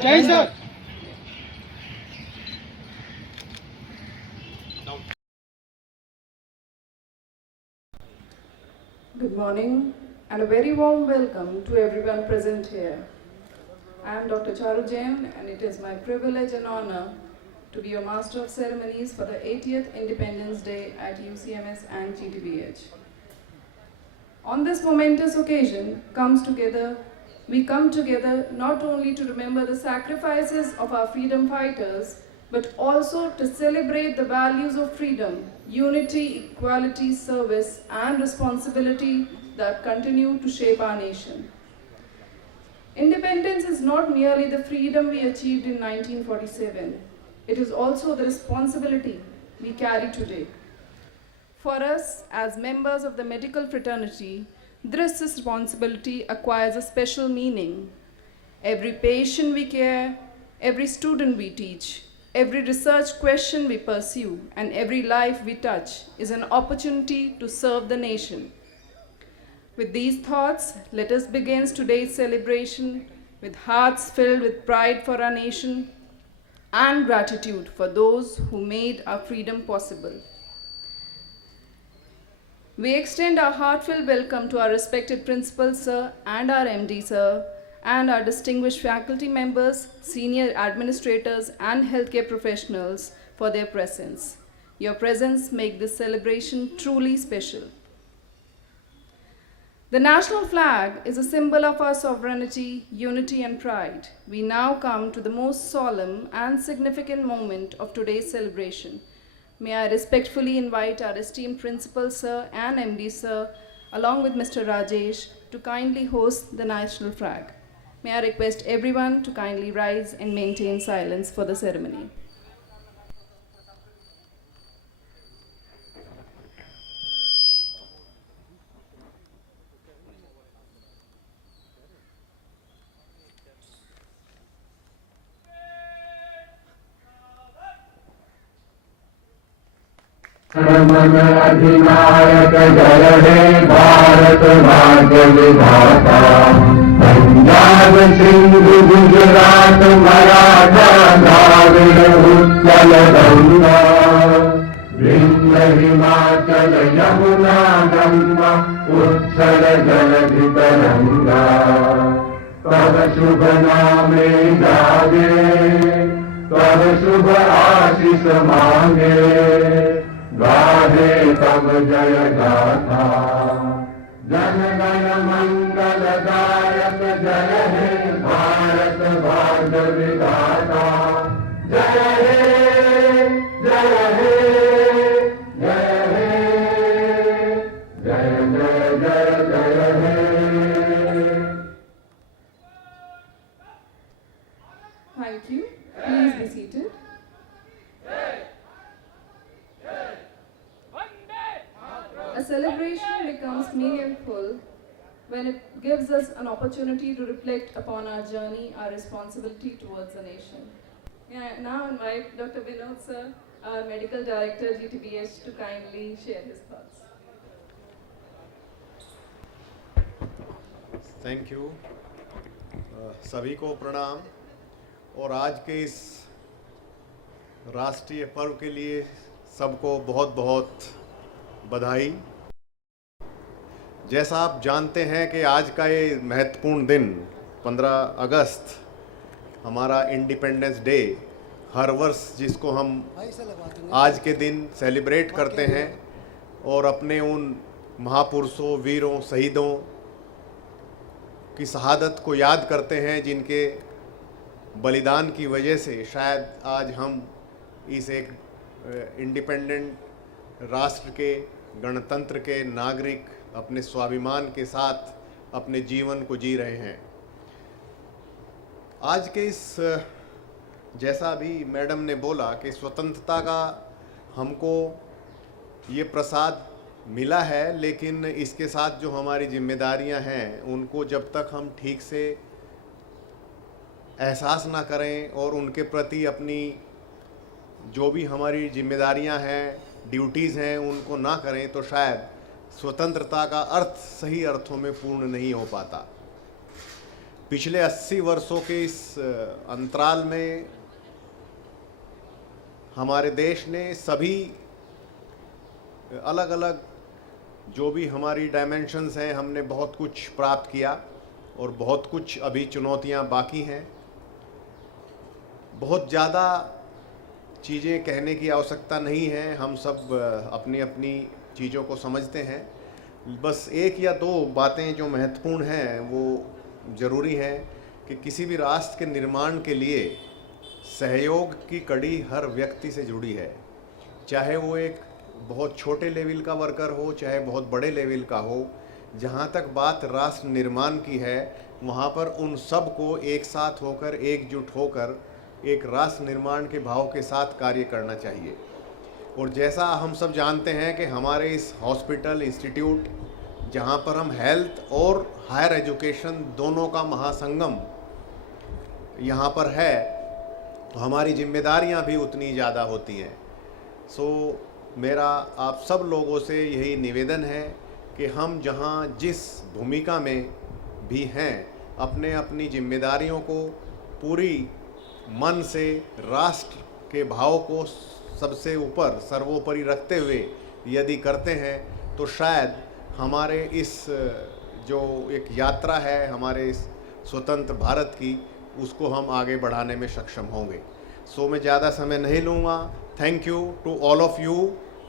जय sir. Good morning and a very warm welcome to everyone present here. I am Dr. Charu Jain and it is my privilege and honor to be your Master of Ceremonies for the 80th Independence Day at UCMS and GTBH. On this momentous occasion we come together not only to remember the sacrifices of our freedom fighters, but also to celebrate the values of freedom, unity, equality, service, and responsibility that continue to shape our nation. Independence is not merely the freedom we achieved in 1947. It is also the responsibility we carry today. For us, as members of the medical fraternity, this responsibility acquires a special meaning. Every patient we care, every student we teach, every research question we pursue, and every life we touch is an opportunity to serve the nation. With these thoughts, let us begin today's celebration with hearts filled with pride for our nation and gratitude for those who made our freedom possible. We extend our heartfelt welcome to our respected Principal Sir and our MD Sir and our distinguished faculty members, senior administrators and healthcare professionals for their presence. Your presence makes this celebration truly special. The national flag is a symbol of our sovereignty, unity and pride. We now come to the most solemn and significant moment of today's celebration. May I respectfully invite our esteemed Principal Sir and MD Sir, along with Mr. Rajesh, to kindly host the national flag. May I request everyone to kindly rise and maintain silence for the ceremony. मन अधिनायक जय हे भारत भाग्य विधाता, पंजाब सिंध गुजरात मराठा द्राविड़ उत्कल गंगा, विंध्य हिमाचल यमुना गंगा उत्कल जलधि तरंगा, तब शुभ नामे जागे, तब शुभ आशीष मांगे, गाहे तब जय गाथा, जन गण मंगल दायक जय हे भारत भाग्य विधाता, जय हे जय हे जय हे जय जय जय जय हे। Thank you. Please be seated. A celebration becomes meaningful when it gives us an opportunity to reflect upon our journey, our responsibility towards the nation. Now invite Dr. Vinod Sir, our Medical Director, GTBH, to kindly share his thoughts. Thank you. सभी को प्रणाम और आज के इस राष्ट्रीय पर्व के लिए सबको बहुत बहुत बधाई। जैसा आप जानते हैं कि आज का ये महत्वपूर्ण दिन 15 अगस्त हमारा इंडिपेंडेंस डे, हर वर्ष जिसको हम आज के दिन सेलिब्रेट करते हैं और अपने उन महापुरुषों, वीरों, शहीदों की शहादत को याद करते हैं, जिनके बलिदान की वजह से शायद आज हम इस एक इंडिपेंडेंट राष्ट्र के, गणतंत्र के नागरिक अपने स्वाभिमान के साथ अपने जीवन को जी रहे हैं। आज के इस, जैसा भी मैडम ने बोला कि स्वतंत्रता का हमको ये प्रसाद मिला है, लेकिन इसके साथ जो हमारी जिम्मेदारियां हैं उनको जब तक हम ठीक से एहसास ना करें और उनके प्रति अपनी जो भी हमारी जिम्मेदारियां हैं, ड्यूटीज़ हैं, उनको ना करें तो शायद स्वतंत्रता का अर्थ सही अर्थों में पूर्ण नहीं हो पाता। पिछले 80 वर्षों के इस अंतराल में हमारे देश ने सभी अलग अलग जो भी हमारी डायमेंशंस हैं, हमने बहुत कुछ प्राप्त किया और बहुत कुछ अभी चुनौतियां बाकी हैं। बहुत ज़्यादा चीज़ें कहने की आवश्यकता नहीं है, हम सब अपनी अपनी चीज़ों को समझते हैं। बस एक या दो बातें जो महत्वपूर्ण हैं वो ज़रूरी है कि किसी भी राष्ट्र के निर्माण के लिए सहयोग की कड़ी हर व्यक्ति से जुड़ी है, चाहे वो एक बहुत छोटे लेवल का वर्कर हो, चाहे बहुत बड़े लेवल का हो। जहाँ तक बात राष्ट्र निर्माण की है, वहाँ पर उन सब को एक साथ होकर, एकजुट होकर एक राष्ट्र निर्माण के भाव के साथ कार्य करना चाहिए। और जैसा हम सब जानते हैं कि हमारे इस हॉस्पिटल इंस्टीट्यूट, जहाँ पर हम हेल्थ और हायर एजुकेशन दोनों का महासंगम यहाँ पर है, तो हमारी जिम्मेदारियाँ भी उतनी ज़्यादा होती हैं। सो मेरा आप सब लोगों से यही निवेदन है कि हम जहाँ जिस भूमिका में भी हैं, अपने अपनी जिम्मेदारियों को पूरी मन से राष्ट्र के भाव को सबसे ऊपर, सर्वोपरि रखते हुए यदि करते हैं तो शायद हमारे इस जो एक यात्रा है हमारे इस स्वतंत्र भारत की, उसको हम आगे बढ़ाने में सक्षम होंगे। सो मैं ज़्यादा समय नहीं लूँगा। Thank you to all of you,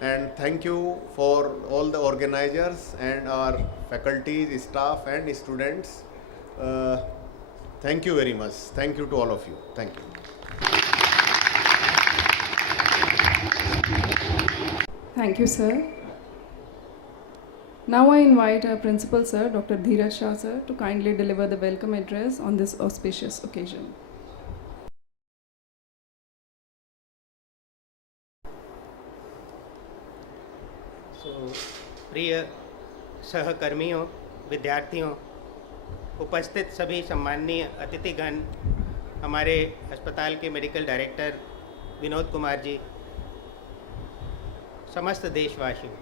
and thank you for all the organizers and our faculties, staff and students. Thank you very much. Thank you to all of you. Thank you. Thank you, sir. Now I invite our principal, sir, Dr. Dheeraj Shah, sir, to kindly deliver the welcome address on this auspicious occasion. प्रिय सहकर्मियों, विद्यार्थियों, उपस्थित सभी सम्माननीय अतिथिगण, हमारे अस्पताल के medical director Vinod Kumar ji, समस्त देशवासियों,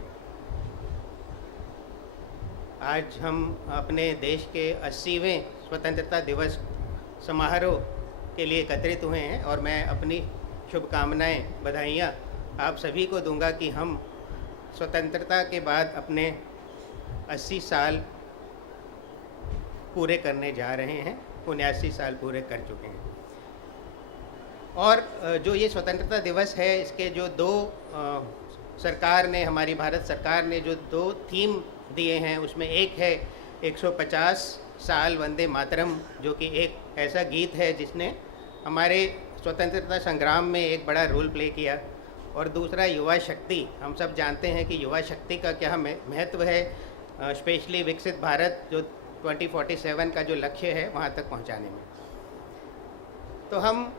आज हम अपने देश के 80वें स्वतंत्रता दिवस समारोह के लिए एकत्रित हुए हैं और मैं अपनी शुभकामनाएं, बधाइयाँ आप सभी को दूंगा कि हम स्वतंत्रता के बाद अपने 80 साल पूरे करने जा रहे हैं, 79 साल पूरे कर चुके हैं। और जो ये स्वतंत्रता दिवस है, इसके जो दो सरकार ने, हमारी भारत सरकार ने जो दो थीम दिए हैं, उसमें एक है 150 साल वंदे मातरम, जो कि एक ऐसा गीत है जिसने हमारे स्वतंत्रता संग्राम में एक बड़ा रोल प्ले किया, और दूसरा युवा शक्ति। हम सब जानते हैं कि युवा शक्ति का क्या महत्व है, स्पेशली विकसित भारत जो 2047 का जो लक्ष्य है वहाँ तक पहुँचाने में। तो हम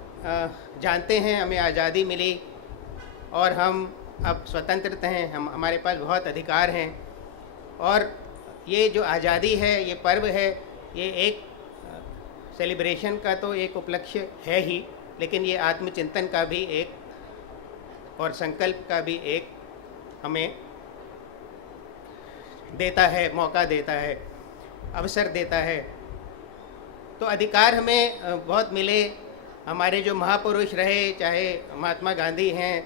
जानते हैं हमें आज़ादी मिली और हम अब स्वतंत्र हैं, हमारे पास बहुत अधिकार हैं, और ये जो आज़ादी है, ये पर्व है, ये एक सेलिब्रेशन का तो एक उपलक्ष्य है ही, लेकिन ये आत्मचिंतन का भी एक और संकल्प का भी एक हमें देता है, मौका देता है, अवसर देता है। तो अधिकार हमें बहुत मिले। हमारे जो महापुरुष रहे, चाहे महात्मा गांधी हैं,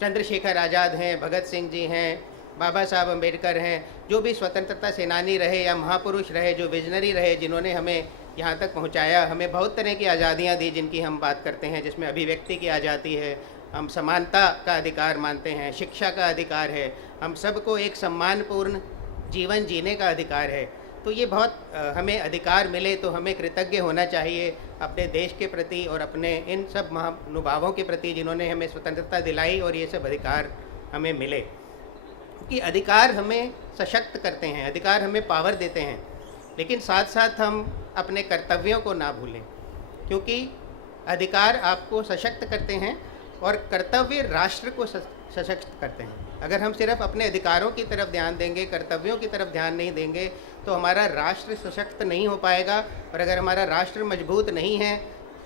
चंद्रशेखर आज़ाद हैं, भगत सिंह जी हैं, बाबा साहब अम्बेडकर हैं, जो भी स्वतंत्रता सेनानी रहे या महापुरुष रहे, जो विजनरी रहे, जिन्होंने हमें यहाँ तक पहुँचाया, हमें बहुत तरह की आज़ादियाँ दी जिनकी हम बात करते हैं, जिसमें अभिव्यक्ति की आज़ादी है, हम समानता का अधिकार मानते हैं, शिक्षा का अधिकार है, हम सबको एक सम्मानपूर्ण जीवन जीने का अधिकार है। तो ये बहुत हमें अधिकार मिले तो हमें कृतज्ञ होना चाहिए अपने देश के प्रति और अपने इन सब महानुभावों के प्रति जिन्होंने हमें स्वतंत्रता दिलाई और ये सब अधिकार हमें मिले, क्योंकि अधिकार हमें सशक्त करते हैं, अधिकार हमें पावर देते हैं, लेकिन साथ साथ हम अपने कर्तव्यों को ना भूलें, क्योंकि अधिकार आपको सशक्त करते हैं और कर्तव्य राष्ट्र को सशक्त करते हैं। अगर हम सिर्फ अपने अधिकारों की तरफ ध्यान देंगे, कर्तव्यों की तरफ ध्यान नहीं देंगे, तो हमारा राष्ट्र सशक्त नहीं हो पाएगा, और अगर हमारा राष्ट्र मजबूत नहीं है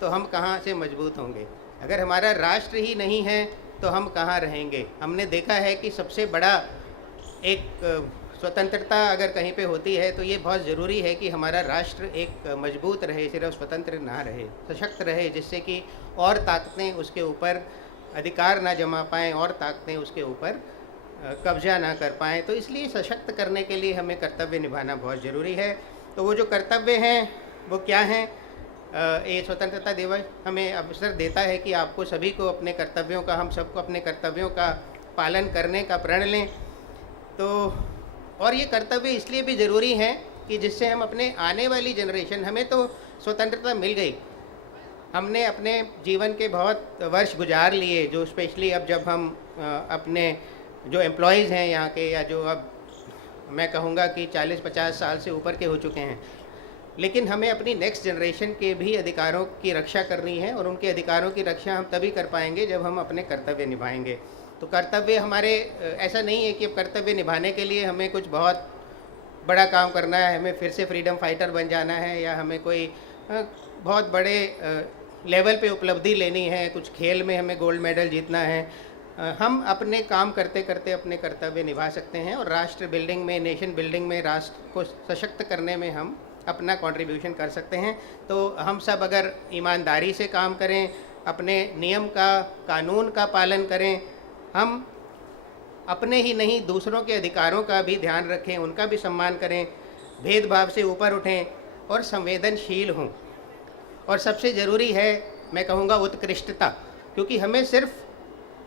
तो हम कहाँ से मजबूत होंगे। अगर हमारा राष्ट्र ही नहीं है तो हम कहाँ रहेंगे। हमने देखा है कि सबसे बड़ा एक स्वतंत्रता अगर कहीं पे होती है तो ये बहुत ज़रूरी है कि हमारा राष्ट्र एक मजबूत रहे, सिर्फ स्वतंत्र ना रहे, सशक्त रहे, जिससे कि और ताकतें उसके ऊपर अधिकार ना जमा पाएँ और ताकतें उसके ऊपर कब्जा ना कर पाएँ। तो इसलिए सशक्त करने के लिए हमें कर्तव्य निभाना बहुत ज़रूरी है। तो वो जो कर्तव्य हैं वो क्या हैं, ये स्वतंत्रता दिवस हमें अवसर देता है कि आपको सभी को अपने कर्तव्यों का, हम सबको अपने कर्तव्यों का पालन करने का प्रण लें। तो और ये कर्तव्य इसलिए भी ज़रूरी है कि जिससे हम अपने आने वाली जनरेशन, हमें तो स्वतंत्रता मिल गई, हमने अपने जीवन के बहुत वर्ष गुजार लिए, जो स्पेशली अब जब हम अपने जो एम्प्लॉयज़ हैं यहाँ के, या जो अब मैं कहूँगा कि 40-50 साल से ऊपर के हो चुके हैं, लेकिन हमें अपनी नेक्स्ट जनरेशन के भी अधिकारों की रक्षा करनी है, और उनके अधिकारों की रक्षा हम तभी कर पाएंगे जब हम अपने कर्तव्य निभाएंगे। तो कर्तव्य हमारे ऐसा नहीं है कि अब कर्तव्य निभाने के लिए हमें कुछ बहुत बड़ा काम करना है, हमें फिर से फ्रीडम फाइटर बन जाना है, या हमें कोई बहुत बड़े लेवल पे उपलब्धि लेनी है, कुछ खेल में हमें गोल्ड मेडल जीतना है। हम अपने काम करते करते अपने कर्तव्य निभा सकते हैं, और राष्ट्र बिल्डिंग में, नेशन बिल्डिंग में, राष्ट्र को सशक्त करने में हम अपना कंट्रीब्यूशन कर सकते हैं। तो हम सब अगर ईमानदारी से काम करें, अपने नियम का, कानून का पालन करें, हम अपने ही नहीं दूसरों के अधिकारों का भी ध्यान रखें, उनका भी सम्मान करें, भेदभाव से ऊपर उठें और संवेदनशील हों। और सबसे ज़रूरी है, मैं कहूँगा, उत्कृष्टता, क्योंकि हमें सिर्फ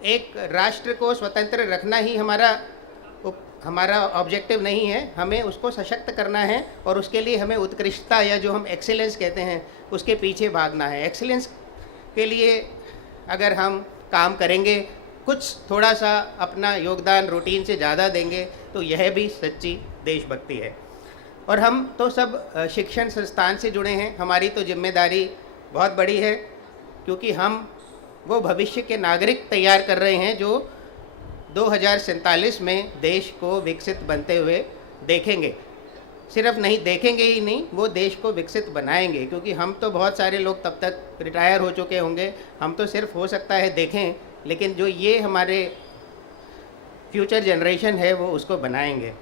एक राष्ट्र को स्वतंत्र रखना ही हमारा ऑब्जेक्टिव नहीं है, हमें उसको सशक्त करना है, और उसके लिए हमें उत्कृष्टता, या जो हम एक्सीलेंस कहते हैं, उसके पीछे भागना है। एक्सीलेंस के लिए अगर हम काम करेंगे, कुछ थोड़ा सा अपना योगदान रूटीन से ज़्यादा देंगे, तो यह भी सच्ची देशभक्ति है। और हम तो सब शिक्षण संस्थान से जुड़े हैं, हमारी तो जिम्मेदारी बहुत बड़ी है, क्योंकि हम वो भविष्य के नागरिक तैयार कर रहे हैं जो 2047 में देश को विकसित बनते हुए देखेंगे। सिर्फ नहीं देखेंगे ही नहीं, वो देश को विकसित बनाएंगे, क्योंकि हम तो बहुत सारे लोग तब तक रिटायर हो चुके होंगे, हम तो सिर्फ हो सकता है देखें, लेकिन जो ये हमारे फ्यूचर जनरेशन है वो उसको बनाएंगे।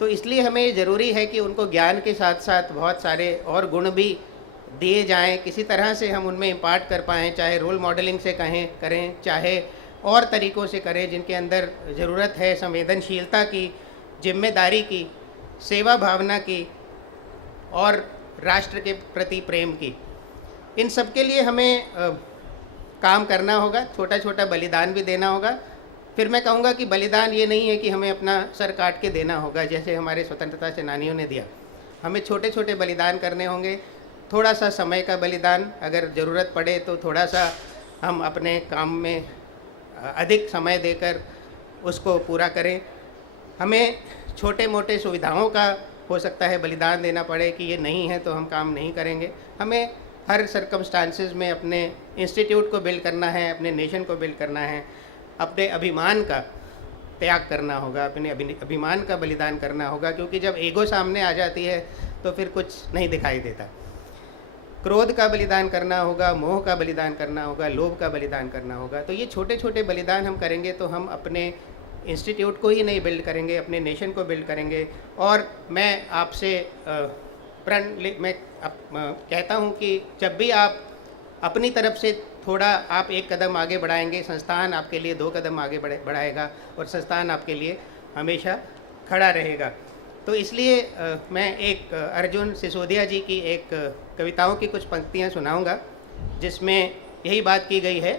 तो इसलिए हमें ज़रूरी है कि उनको ज्ञान के साथ साथ बहुत सारे और गुण भी दिए जाएं, किसी तरह से हम उनमें इम्पार्ट कर पाएँ, चाहे रोल मॉडलिंग से करें, चाहे और तरीक़ों से करें, जिनके अंदर ज़रूरत है संवेदनशीलता की, जिम्मेदारी की, सेवा भावना की और राष्ट्र के प्रति प्रेम की। इन सब के लिए हमें काम करना होगा, छोटा छोटा बलिदान भी देना होगा। फिर मैं कहूँगा कि बलिदान ये नहीं है कि हमें अपना सर काट के देना होगा, जैसे हमारे स्वतंत्रता सेनानियों ने दिया। हमें छोटे छोटे बलिदान करने होंगे, थोड़ा सा समय का बलिदान, अगर ज़रूरत पड़े तो थोड़ा सा हम अपने काम में अधिक समय देकर उसको पूरा करें। हमें छोटे मोटे सुविधाओं का हो सकता है बलिदान देना पड़े कि ये नहीं है तो हम काम नहीं करेंगे। हमें हर सर्कमस्टांसेस में अपने इंस्टीट्यूट को बिल्ड करना है, अपने नेशन को बिल्ड करना है, अपने अभिमान का त्याग करना होगा, अपने अभिमान का बलिदान करना होगा, क्योंकि जब ईगो सामने आ जाती है तो फिर कुछ नहीं दिखाई देता। क्रोध का बलिदान करना होगा, मोह का बलिदान करना होगा, लोभ का बलिदान करना होगा। तो ये छोटे छोटे बलिदान हम करेंगे तो हम अपने इंस्टीट्यूट को ही नहीं बिल्ड करेंगे, अपने नेशन को बिल्ड करेंगे। और मैं आपसे मैं कहता हूँ कि जब भी आप अपनी तरफ से थोड़ा आप एक कदम आगे बढ़ाएंगे, संस्थान आपके लिए 2 कदम आगे बढ़ाएगा, और संस्थान आपके लिए हमेशा खड़ा रहेगा। तो इसलिए मैं एक अर्जुन सिसोदिया जी की एक कविताओं की कुछ पंक्तियाँ सुनाऊंगा, जिसमें यही बात की गई है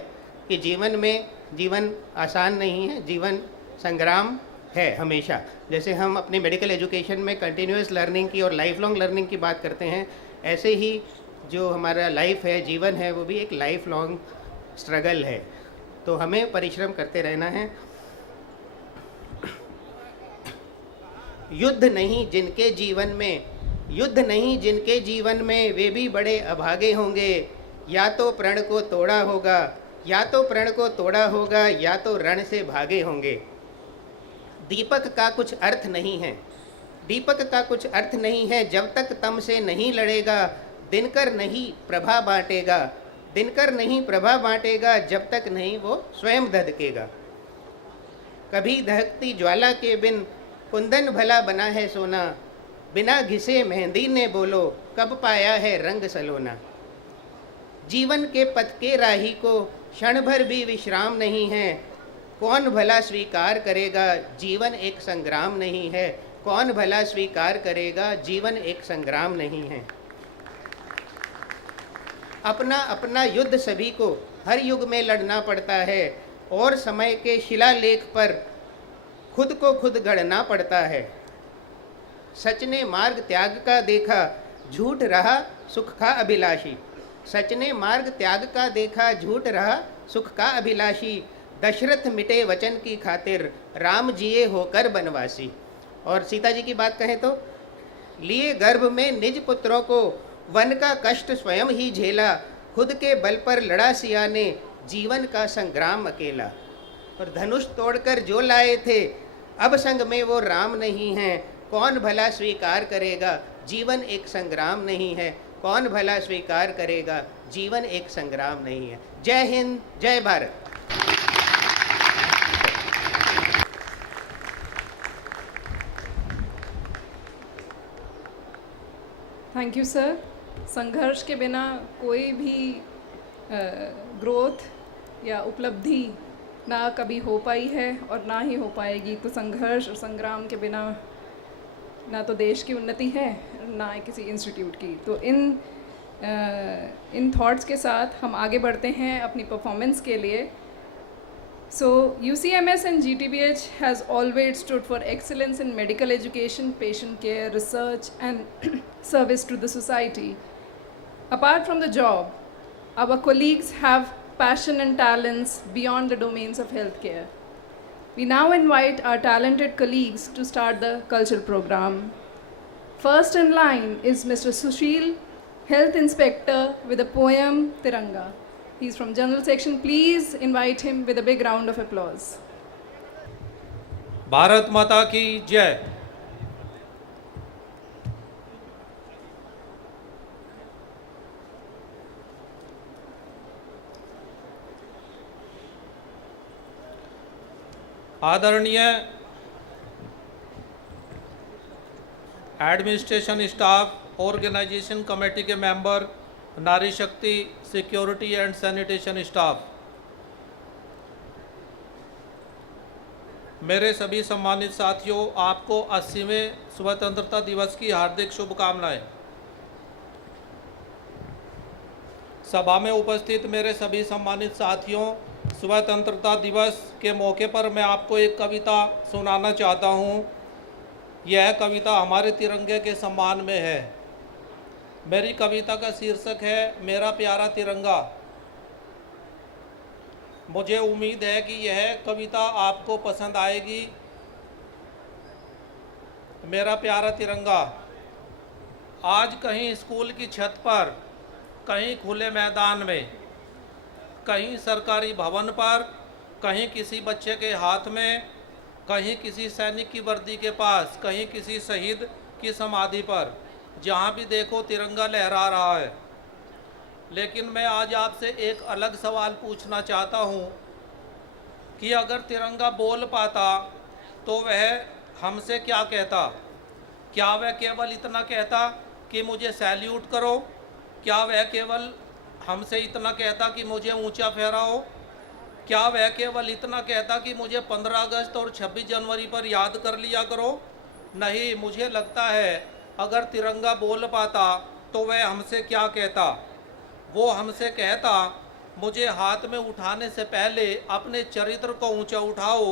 कि जीवन आसान नहीं है, जीवन संग्राम है हमेशा। जैसे हम अपने मेडिकल एजुकेशन में कंटिन्यूस लर्निंग की और लाइफ लॉन्ग लर्निंग की बात करते हैं, ऐसे ही जो हमारा लाइफ है, जीवन है, वो भी एक लाइफ लॉन्ग स्ट्रगल है। तो हमें परिश्रम करते रहना है। युद्ध नहीं जिनके जीवन में, युद्ध नहीं जिनके जीवन में, वे भी बड़े अभागे होंगे। या तो प्रण को तोड़ा होगा, या तो प्रण को तोड़ा होगा, या तो रण से भागे होंगे। दीपक का कुछ अर्थ नहीं है, दीपक का कुछ अर्थ नहीं है जब तक तम से नहीं लड़ेगा। दिनकर नहीं प्रभा बांटेगा, दिनकर नहीं प्रभा बांटेगा जब तक नहीं वो स्वयं धधकेगा। कभी दहकती ज्वाला के बिन कुंदन भला बना है सोना। बिना घिसे मेहंदी ने बोलो कब पाया है रंग सलोना। जीवन के पथ के राही को क्षण भर भी विश्राम नहीं है। कौन भला स्वीकार करेगा जीवन एक संग्राम नहीं है। कौन भला स्वीकार करेगा जीवन एक संग्राम नहीं है। अपना अपना युद्ध सभी को हर युग में लड़ना पड़ता है, और समय के शिलालेख पर खुद को खुद गढ़ना पड़ता है। सच ने मार्ग त्याग का देखा, झूठ रहा सुख का अभिलाषी। सच ने मार्ग त्याग का देखा, झूठ रहा सुख का अभिलाषी। दशरथ मिटे वचन की खातिर, राम जिए होकर बनवासी। और सीता जी की बात कहें तो, लिए गर्भ में निज पुत्रों को, वन का कष्ट स्वयं ही झेला। खुद के बल पर लड़ा सिया ने, जीवन का संग्राम अकेला। और धनुष तोड़कर जो लाए थे, अब संग में वो राम नहीं है। कौन भला स्वीकार करेगा जीवन एक संग्राम नहीं है। कौन भला स्वीकार करेगा जीवन एक संग्राम नहीं है। जय हिंद, जय भारत। Thank you sir. संघर्ष के बिना कोई भी ग्रोथ या उपलब्धि ना कभी हो पाई है और ना ही हो पाएगी। तो संघर्ष और संग्राम के बिना ना तो देश की उन्नति है, ना ही किसी इंस्टीट्यूट की। तो इन थॉट्स के साथ हम आगे बढ़ते हैं अपनी परफॉर्मेंस के लिए। So UCMS and GTBH has always stood for excellence in medical education, patient care, research and service to the society. Apart from the job, our colleagues have passion and talents beyond the domains of healthcare. We now invite our talented colleagues to start the culture program. First in line is Mr. Sushil, Health Inspector, with the poem Tiranga. He's from General Section. Please invite him with a big round of applause. Bharat माता की जय। आदरणीय administration staff, organisation committee के member, नारी शक्ति, security and sanitation staff, मेरे सभी सम्मानित साथियों, आपको 80वें स्वतंत्रता दिवस की हार्दिक शुभकामनाएं। सभा में उपस्थित मेरे सभी सम्मानित साथियों, स्वतंत्रता दिवस के मौके पर मैं आपको एक कविता सुनाना चाहता हूं। यह कविता हमारे तिरंगे के सम्मान में है। मेरी कविता का शीर्षक है मेरा प्यारा तिरंगा। मुझे उम्मीद है कि यह कविता आपको पसंद आएगी। मेरा प्यारा तिरंगा। आज कहीं स्कूल की छत पर, कहीं खुले मैदान में, कहीं सरकारी भवन पर, कहीं किसी बच्चे के हाथ में, कहीं किसी सैनिक की वर्दी के पास, कहीं किसी शहीद की समाधि पर, जहाँ भी देखो तिरंगा लहरा रहा है। लेकिन मैं आज आपसे एक अलग सवाल पूछना चाहता हूँ कि अगर तिरंगा बोल पाता तो वह हमसे क्या कहता? क्या वह केवल इतना कहता कि मुझे सैल्यूट करो? क्या वह केवल हमसे इतना कहता कि मुझे ऊंचा फहराओ? क्या वह केवल इतना कहता कि मुझे 15 अगस्त और 26 जनवरी पर याद कर लिया करो? नहीं, मुझे लगता है अगर तिरंगा बोल पाता तो वह हमसे क्या कहता? वो हमसे कहता, मुझे हाथ में उठाने से पहले अपने चरित्र को ऊंचा उठाओ,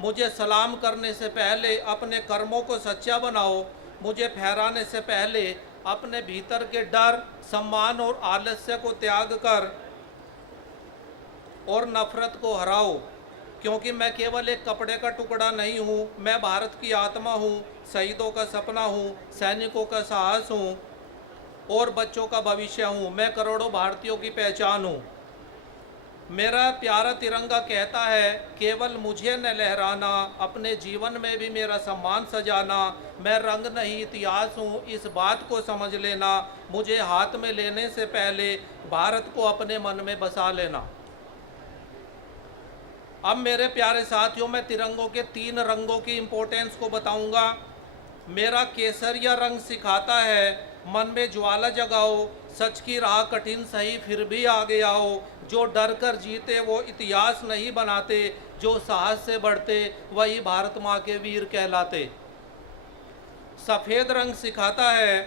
मुझे सलाम करने से पहले अपने कर्मों को सच्चा बनाओ। मुझे फहराने से पहले अपने भीतर के डर, सम्मान और आलस्य को त्याग कर और नफरत को हराओ, क्योंकि मैं केवल एक कपड़े का टुकड़ा नहीं हूँ, मैं भारत की आत्मा हूँ, शहीदों का सपना हूँ, सैनिकों का साहस हूँ और बच्चों का भविष्य हूँ। मैं करोड़ों भारतीयों की पहचान हूँ। मेरा प्यारा तिरंगा कहता है, केवल मुझे न लहराना, अपने जीवन में भी मेरा सम्मान सजाना। मैं रंग नहीं इतिहास हूँ, इस बात को समझ लेना। मुझे हाथ में लेने से पहले भारत को अपने मन में बसा लेना। अब मेरे प्यारे साथियों, मैं तिरंगों के 3 रंगों की इम्पोर्टेंस को बताऊंगा। मेरा केसरिया रंग सिखाता है, मन में ज्वाला जगाओ, सच की राह कठिन सही फिर भी आगे आओ। जो डर कर जीते वो इतिहास नहीं बनाते, जो साहस से बढ़ते वही भारत माँ के वीर कहलाते। सफ़ेद रंग सिखाता है,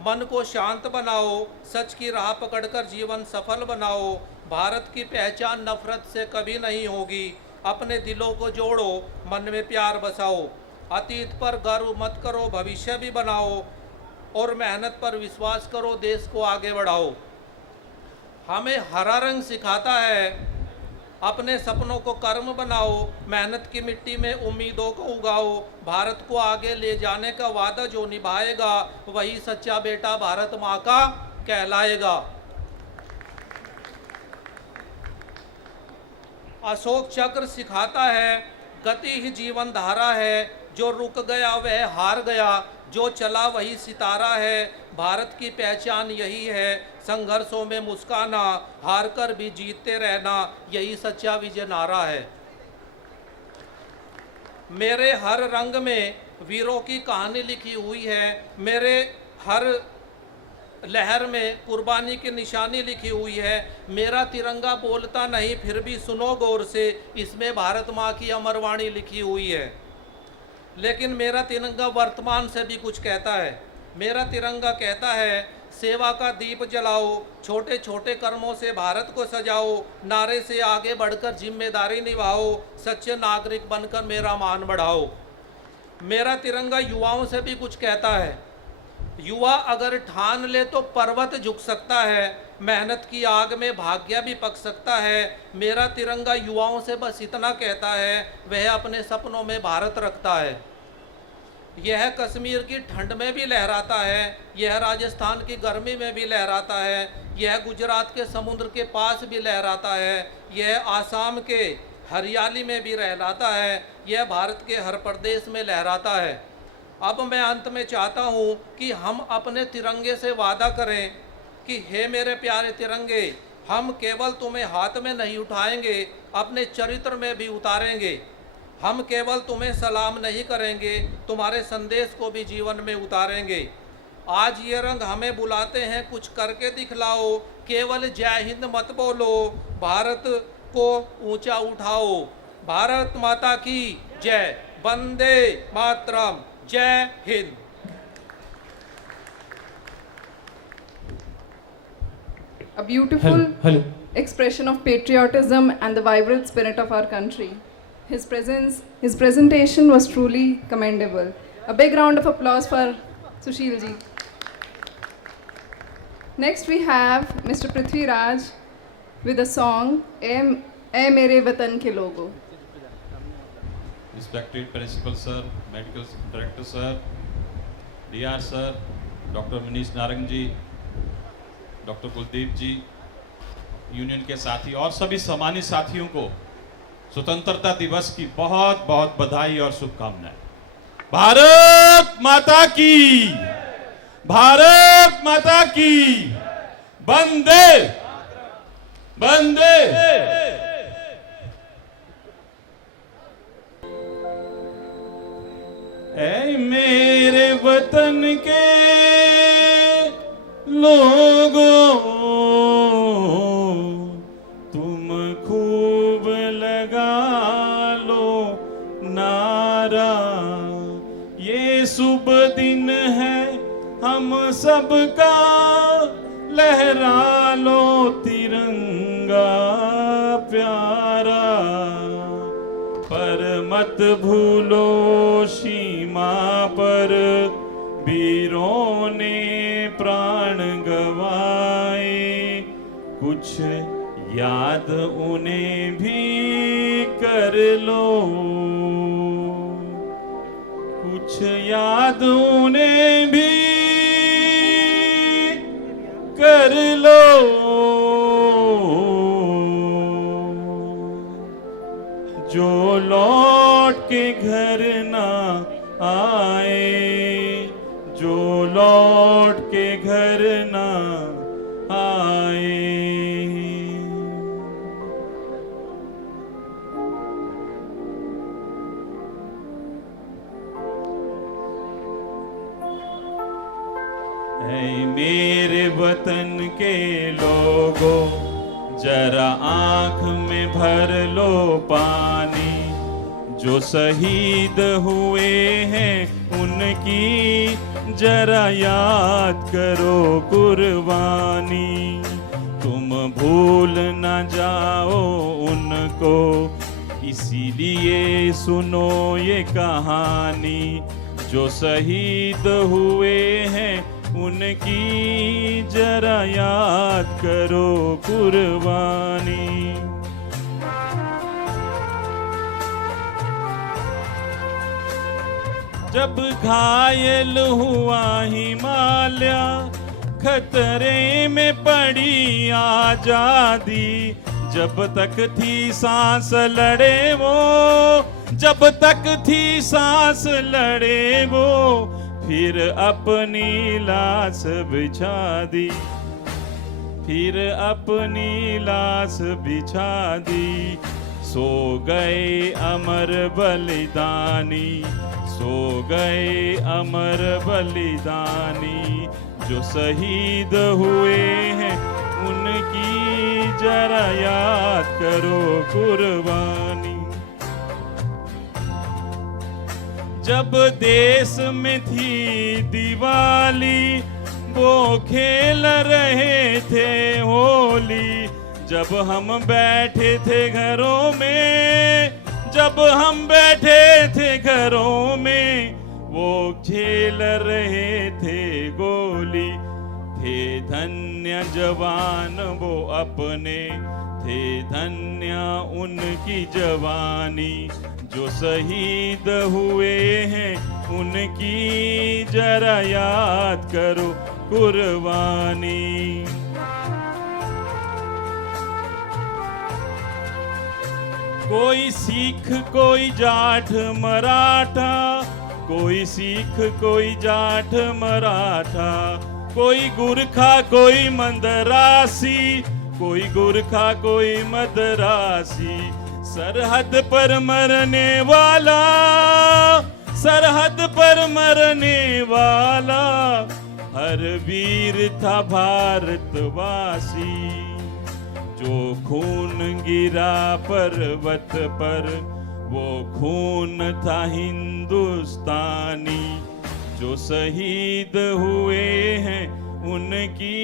मन को शांत बनाओ, सच की राह पकड़कर जीवन सफल बनाओ। भारत की पहचान नफरत से कभी नहीं होगी। अपने दिलों को जोड़ो, मन में प्यार बसाओ। अतीत पर गर्व मत करो, भविष्य भी बनाओ और मेहनत पर विश्वास करो, देश को आगे बढ़ाओ। हमें हरा रंग सिखाता है, अपने सपनों को कर्म बनाओ, मेहनत की मिट्टी में उम्मीदों को उगाओ। भारत को आगे ले जाने का वादा जो निभाएगा वही सच्चा बेटा भारत माँ का कहलाएगा। अशोक चक्र सिखाता है, गति ही जीवन धारा है, जो रुक गया वह हार गया, जो चला वही सितारा है। भारत की पहचान यही है, संघर्षों में मुस्काना, हार कर भी जीतते रहना, यही सच्चा विजय नारा है। मेरे हर रंग में वीरों की कहानी लिखी हुई है, मेरे हर लहर में कुर्बानी की निशानी लिखी हुई है। मेरा तिरंगा बोलता नहीं फिर भी सुनो गौर से, इसमें भारत माँ की अमरवाणी लिखी हुई है। लेकिन मेरा तिरंगा वर्तमान से भी कुछ कहता है। मेरा तिरंगा कहता है, सेवा का दीप जलाओ, छोटे छोटे कर्मों से भारत को सजाओ, नारे से आगे बढ़कर जिम्मेदारी निभाओ, सच्चे नागरिक बनकर मेरा मान बढ़ाओ। मेरा तिरंगा युवाओं से भी कुछ कहता है। युवा अगर ठान ले तो पर्वत झुक सकता है, मेहनत की आग में भाग्य भी पक सकता है। मेरा तिरंगा युवाओं से बस इतना कहता है, वह अपने सपनों में भारत रखता है। यह कश्मीर की ठंड में भी लहराता है, यह राजस्थान की गर्मी में भी लहराता है, यह गुजरात के समुद्र के पास भी लहराता है, यह आसाम के हरियाली में भी लहराता है, यह भारत के हर प्रदेश में लहराता है। अब मैं अंत में चाहता हूँ कि हम अपने तिरंगे से वादा करें कि हे मेरे प्यारे तिरंगे, हम केवल तुम्हें हाथ में नहीं उठाएंगे, अपने चरित्र में भी उतारेंगे। हम केवल तुम्हें सलाम नहीं करेंगे, तुम्हारे संदेश को भी जीवन में उतारेंगे। आज ये रंग हमें बुलाते हैं, कुछ करके दिखलाओ, केवल जय हिंद मत बोलो, भारत को ऊंचा उठाओ। भारत माता की जय, वंदे मातरम, जय Hind. A beautiful expression of patriotism and the vibrant spirit of our country. His presentation was truly commendable. A big round of applause for Sushil ji. Next we have Mr. Prithvi Raj with a song, "Ae Mere Watan Ke Logo." Respected Principal Sir, Medical Director Sir, DR Sir, Dr. Manish Narang ji, Dr. Kuldeep ji, union के साथी और सभी सम्मानित साथियों को स्वतंत्रता दिवस की बहुत बहुत बधाई और शुभकामनाएं। भारत माता की, भारत माता की, वंदे वंदे। ऐ मेरे वतन के लोगों, तुम खूब लगा लो नारा, ये शुभ दिन है हम सबका, लहरा लो तिरंगा प्यारा, पर मत मत भूलो सीमा पर वीरों ने प्राण गवाए, कुछ याद उन्हें भी कर लो, कुछ याद उन्हें भी कर लो। जो लौट के घर ना आए, जो लौट के घर ना आए। ऐ मेरे वतन के लोगों, जरा आंख में भर लो पानी, जो शहीद हुए हैं उनकी जरा याद करो कुर्बानी। तुम भूल न जाओ उनको, इसीलिए सुनो ये कहानी, जो शहीद हुए हैं उनकी जरा याद करो कुर्बानी। जब घायल हुआ हिमालय, खतरे में पड़ी आजादी, जब तक थी सांस लड़े वो, जब तक थी सांस लड़े वो, फिर अपनी लाश बिछा दी, फिर अपनी लाश बिछा दी। सो गए अमर बलिदानी, सो गए अमर बलिदानी, जो शहीद हुए हैं उनकी जरा याद करो कुर्बानी। जब देश में थी दिवाली, वो खेल रहे थे होली, जब हम बैठे थे घरों में, जब हम बैठे थे घरों में, वो खेल रहे थे गोली। थे धन्य जवान वो अपने, थे धन्य उनकी जवानी, जो शहीद हुए हैं उनकी जरा याद करो कुर्बानी। कोई सिख कोई जाट मराठा, कोई सिख कोई जाट मराठा, कोई गुरखा कोई मदरासी, कोई गुरखा कोई मदरासी, सरहद पर मरने वाला, सरहद पर मरने वाला, हर वीर था भारतवासी। जो खून गिरा पर्वत पर, वो खून था हिंदुस्तानी, जो शहीद हुए हैं उनकी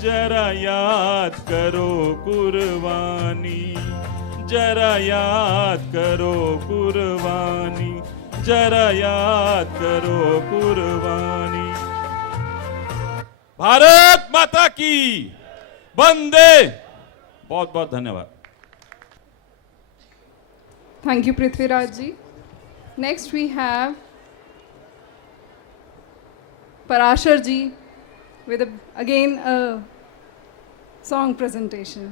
जरा याद करो कुर्बानी, जरा याद करो कुर्बानी, जरा याद करो कुर्बानी। भारत माता की वंदे। बहुत बहुत धन्यवाद। Thank you, Prithviraj ji. Next we have Parashar ji with again a song presentation.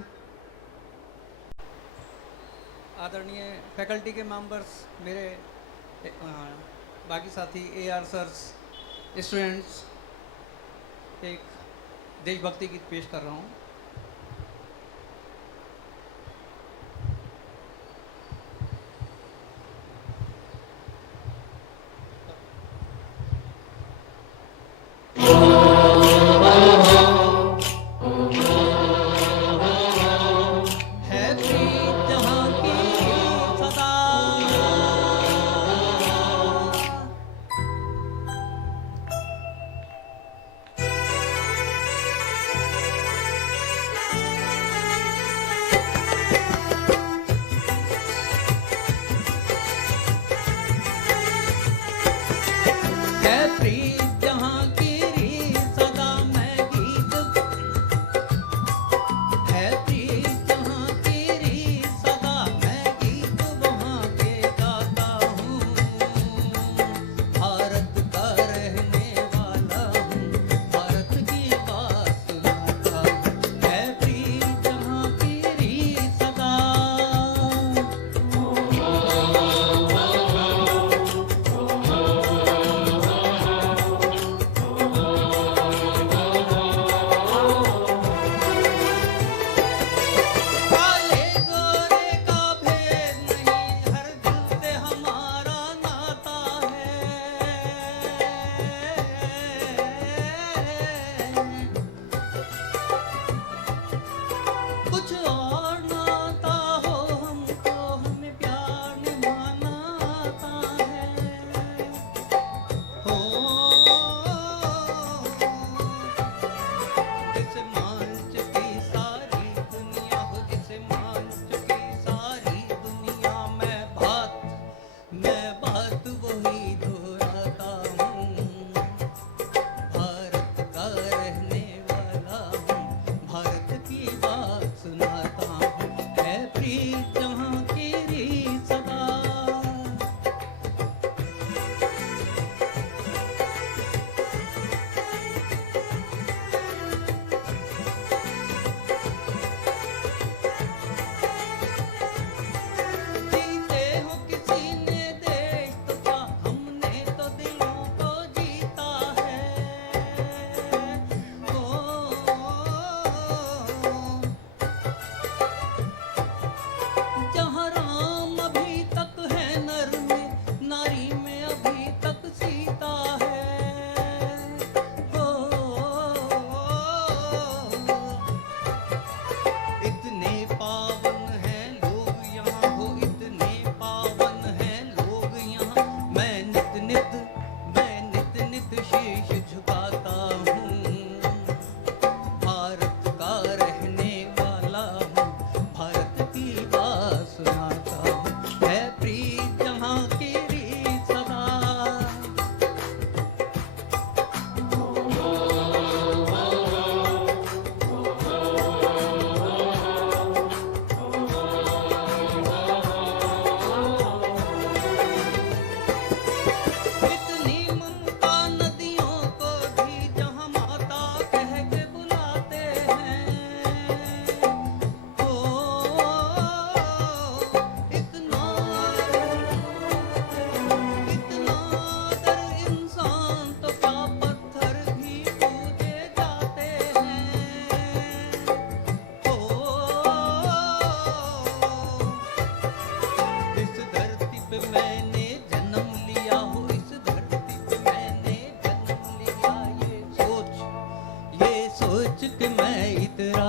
आदरणीय फैकल्टी के मेंबर्स, मेरे बाकी साथी AR सर्स, स्टूडेंट्स, एक देशभक्ति गीत पेश कर रहा हूँ।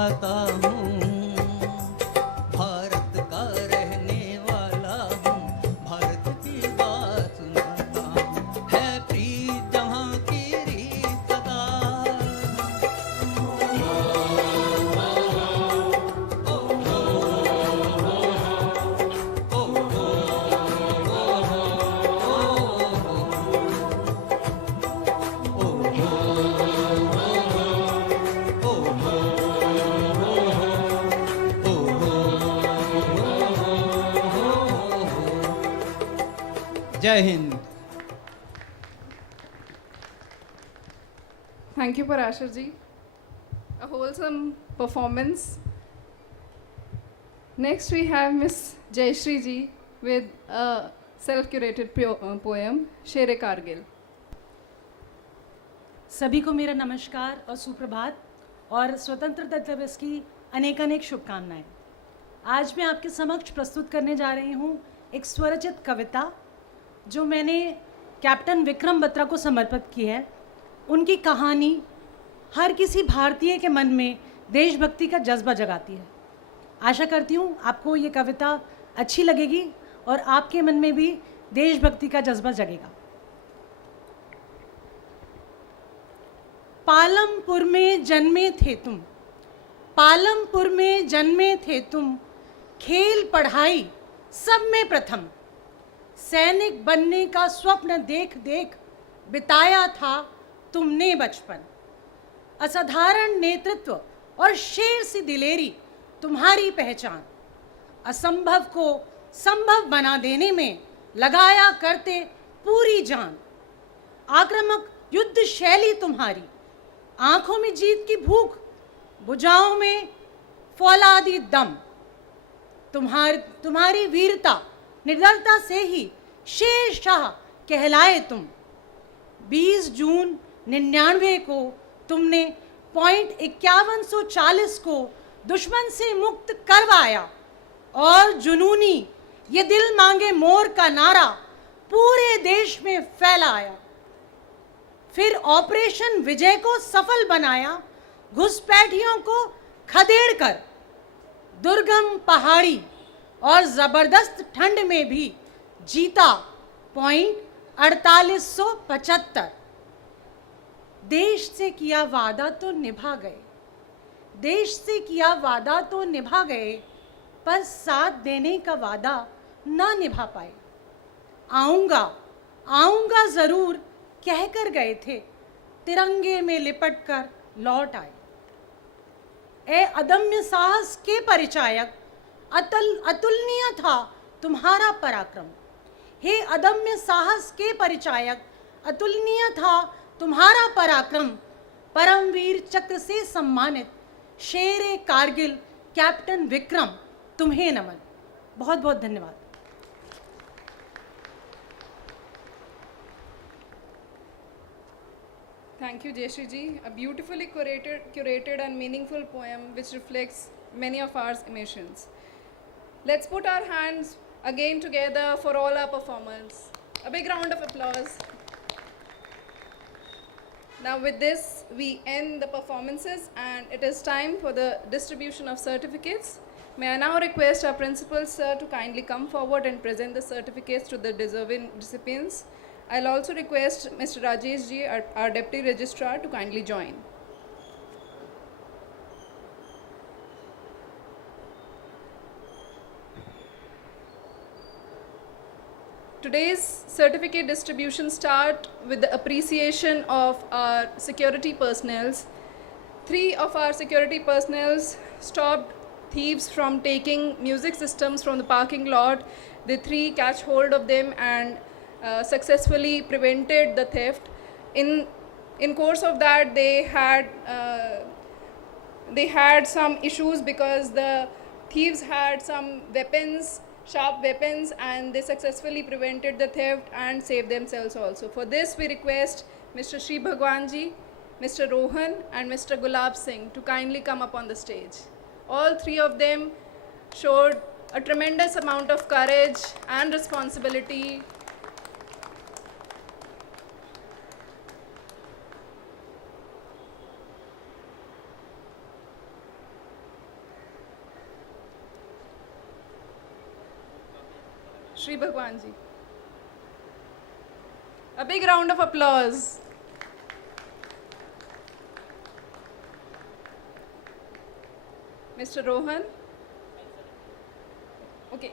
गाता हूँ, भारत का रहने वाला हूँ, भारत की बात सुनाता हूँ, है प्रीत जहाँ की रीत सदा। जय Hind. Thank you, Parashar ji. A wholesome performance. Next, we have Miss Jayashri ji with a self-curated poem, Sher-e Kargil. सभी को मेरा नमस्कार और सुप्रभात और स्वतंत्रता दिवस की अनेकानेक शुभकामनाएं। आज मैं आपके समक्ष प्रस्तुत करने जा रही हूँ एक स्वरचित कविता जो मैंने कैप्टन विक्रम बत्रा को समर्पित की है। उनकी कहानी हर किसी भारतीय के मन में देशभक्ति का जज्बा जगाती है। आशा करती हूँ आपको ये कविता अच्छी लगेगी और आपके मन में भी देशभक्ति का जज्बा जगेगा। पालमपुर में जन्मे थे तुम, पालमपुर में जन्मे थे तुम, खेल पढ़ाई सब में प्रथम। सैनिक बनने का स्वप्न देख देख बिताया था तुमने बचपन। असाधारण नेतृत्व और शेर सी दिलेरी तुम्हारी पहचान। असंभव को संभव बना देने में लगाया करते पूरी जान। आक्रामक युद्ध शैली तुम्हारी, आंखों में जीत की भूख, भुजाओं में फौलादी दम। तुम्हारी वीरता निर्दयता से ही शेर शाह कहलाए तुम। 20 जून 99 को तुमने पॉइंट 5140 को दुश्मन से मुक्त करवाया और जुनूनी ये दिल मांगे मोर का नारा पूरे देश में फैलाया। फिर ऑपरेशन विजय को सफल बनाया, घुसपैठियों को खदेड़ कर। दुर्गम पहाड़ी और जबरदस्त ठंड में भी जीता पॉइंट 4875। देश से किया वादा तो निभा गए, देश से किया वादा तो निभा गए, पर साथ देने का वादा ना निभा पाए। आऊंगा आऊंगा जरूर कहकर गए थे, तिरंगे में लिपट कर लौट आए। ए अदम्य साहस के परिचायक, अतुलनीय था तुम्हारा पराक्रम। हे अदम्य साहस के परिचायक, अतुलनीय था तुम्हारा पराक्रम। परमवीर चक्र से सम्मानित शेर-ए कारगिल कैप्टन विक्रम, तुम्हें नमन। बहुत बहुत धन्यवाद। Thank you, Jayashri ji. A beautifully curated and meaningful poem which reflects many of our emotions. Let's put our hands again together for all our performers. A big round of applause. Now with this, we end the performances and it is time for the distribution of certificates. May I now request our principal sir to kindly come forward and present the certificates to the deserving recipients. I'll also request Mr. Rajesh ji, our Deputy Registrar, to kindly join. Today's certificate distribution start with the appreciation of our security personnels. 3 of our security personnels stopped thieves from taking music systems from the parking lot. The 3 catch hold of them and successfully prevented the theft. In course of that, they had some issues because the thieves had some weapons, sharp weapons, and they successfully prevented the theft and saved themselves also. For this, we request Mr. Sri Bhagwan ji, Mr. Rohan and Mr. Gulab Singh to kindly come up on the stage. All 3 of them showed a tremendous amount of courage and responsibility. Shri Bhagwan ji. A big round of applause. Mr. Rohan. Okay.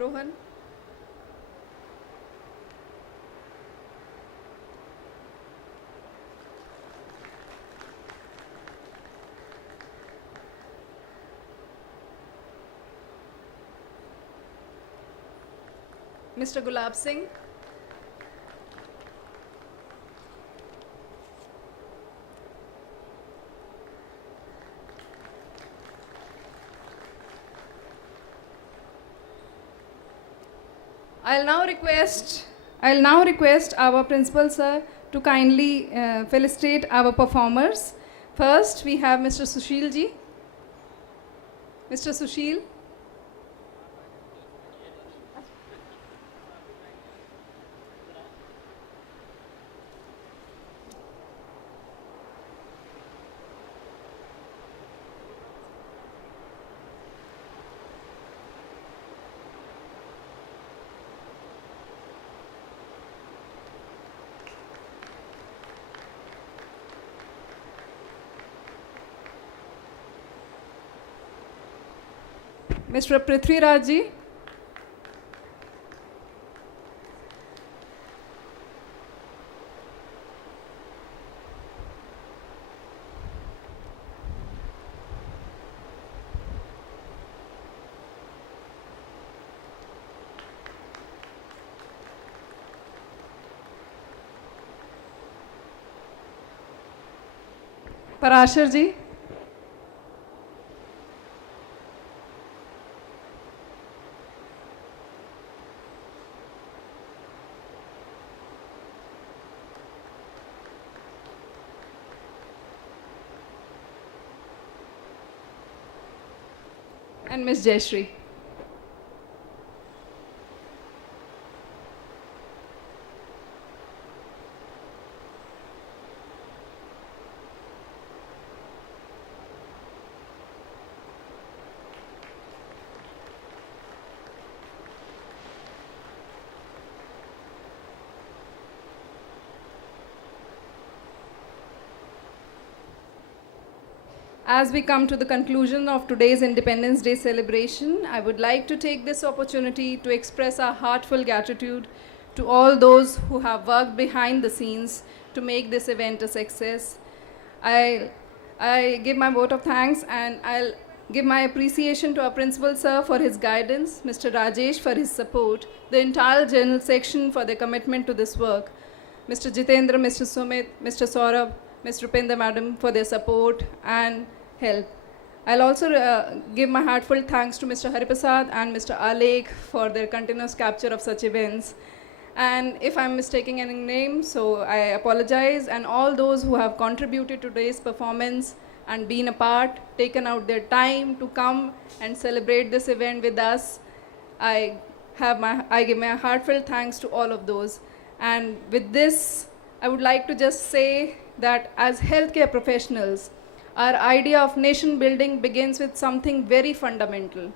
Rohan. Mr. Gulab Singh. I'll now request our principal sir to kindly felicitate our performers. First, we have Mr. Sushil ji. Mr. Sushil. Mr. Prithviraj ji. Parashar ji. And Ms. Jayashree. As we come to the conclusion of today's Independence Day celebration, I would like to take this opportunity to express our heartfelt gratitude to all those who have worked behind the scenes to make this event a success. I give my vote of thanks, and I'll give my appreciation to our principal sir for his guidance, Mr. Rajesh for his support, the entire journal section for their commitment to this work, Mr. Jitendra, Mr. Sumit, Mr. Saurabh, Ms. Rupinder madam for their support and help. I'll also give my heartfelt thanks to Mr. Hariprasad and Mr. Alek for their continuous capture of such events. And if I'm mistaking any name, so I apologize. And all those who have contributed to today's performance and been a part, taken out their time to come and celebrate this event with us, I give my heartfelt thanks to all of those. And with this, I would like to just say that as healthcare professionals, our idea of nation building begins with something very fundamental,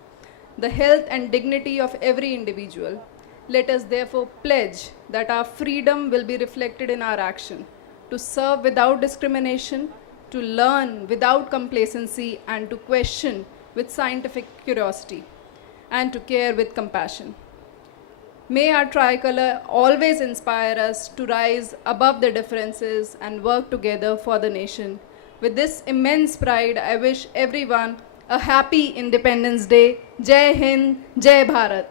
the health and dignity of every individual. Let us therefore pledge that our freedom will be reflected in our action, to serve without discrimination, to learn without complacency, and to question with scientific curiosity, and to care with compassion. May our tricolor always inspire us to rise above the differences and work together for the nation. With this immense pride, I wish everyone a happy Independence Day. Jai Hind, Jai Bharat.